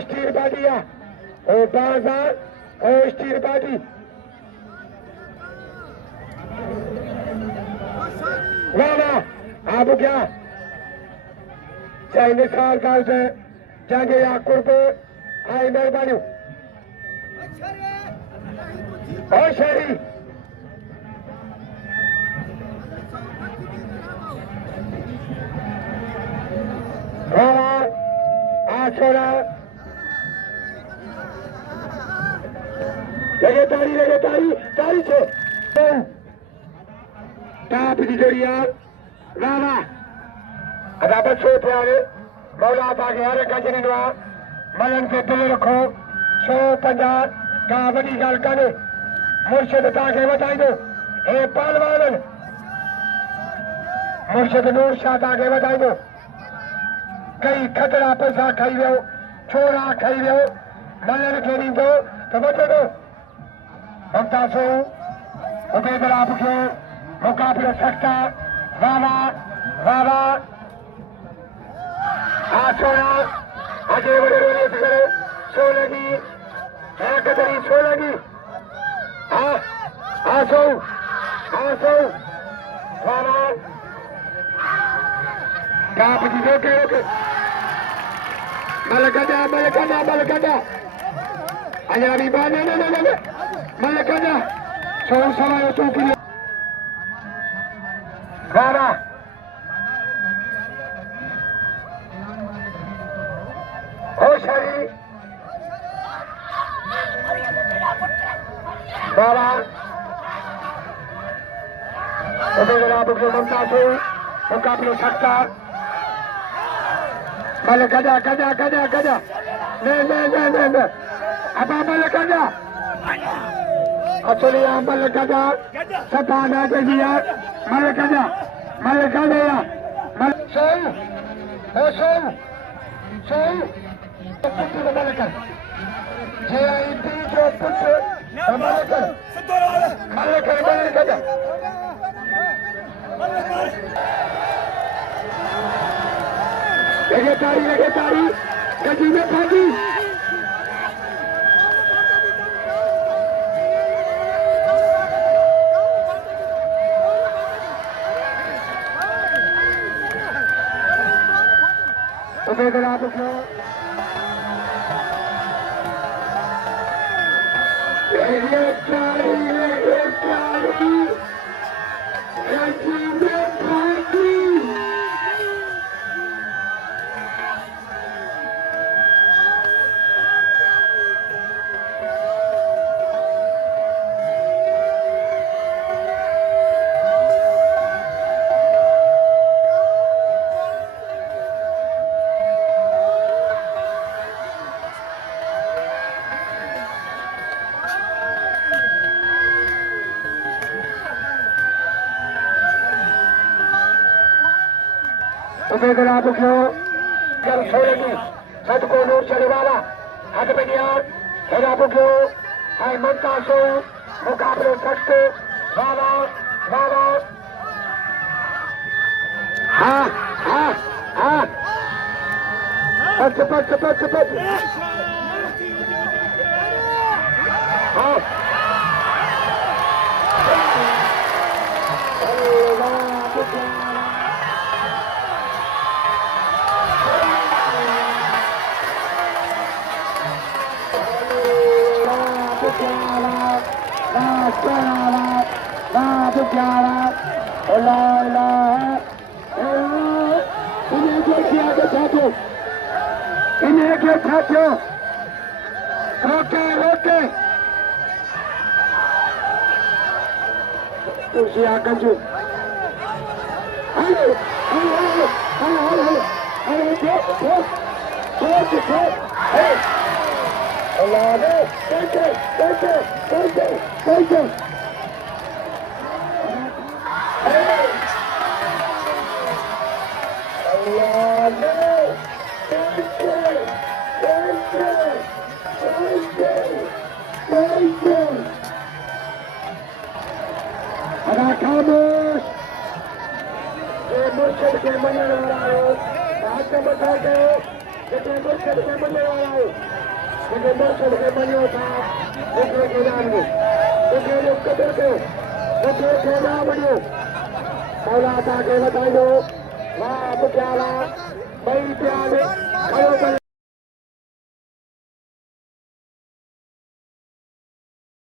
Stir पार्टिया ओ बाजार ओ stir party वाला आप क्या चाइनीज साल काल से जागे याकुर पे आई मेहरबानी ओ शहरी वाला आ छोड़ा लगे तारी छे टाप दी जोड़िया वावा अदाबत सो प्यारे मौला पाके हर गजनी नवा मलन के दिल रखो 150 का वडी गाल काने मुर्शिद ताके बताई दो ए पहलवान मुर्शिद नूर शाह ताके बताई दो कई खतरा पैसा खाई वियो छोरा खाई वियो मलन के नी दो तो बचो दो मुमताज सोहू उबेदुल्लाह बुघियो मुकाबले सकता वावा वावा आ छोरा आगे बड़े रोने से करे सो लगी कतरी सो लगी हाँ सो वावा काप दी रोके मलकदा अजाबी बाने ने Malakhro Sohoo Mela Noor Rara Hoshari Rara Ubedullah Bughio Mumtaz Sohoo मुकाबले सकता Malakhro ने अब Malakhro Actually, Malakhro Sapana Degia Malakhro Sohoo Malakhro J.I.P. जो पुत्र Malakhro लगे तारी गजी में भागी Ubedullah Bughio Ubedullah Bughio कर छोड़ेगी सद को नूर चले वाला हाथ में नियार हेरा बुघियो हाय मुमताज सोहू मुकाबले सकते वाला हाँ पच हाँ इन्हें के छात्रों रोके कुर्सी आकर जो खामोश मुर्शिद के मनने वाला हाथ में बैठा के जेके मुर्शद खे मञण वारा आहियो जेके मुर्शद खे मञो था हिकिड़े खे न मञो जेके जो क़दुरु कयो मूंखे खे न मञो मौला तव्हांखे वधाईंदो वाह मुखियाला ॿई प्यार खयो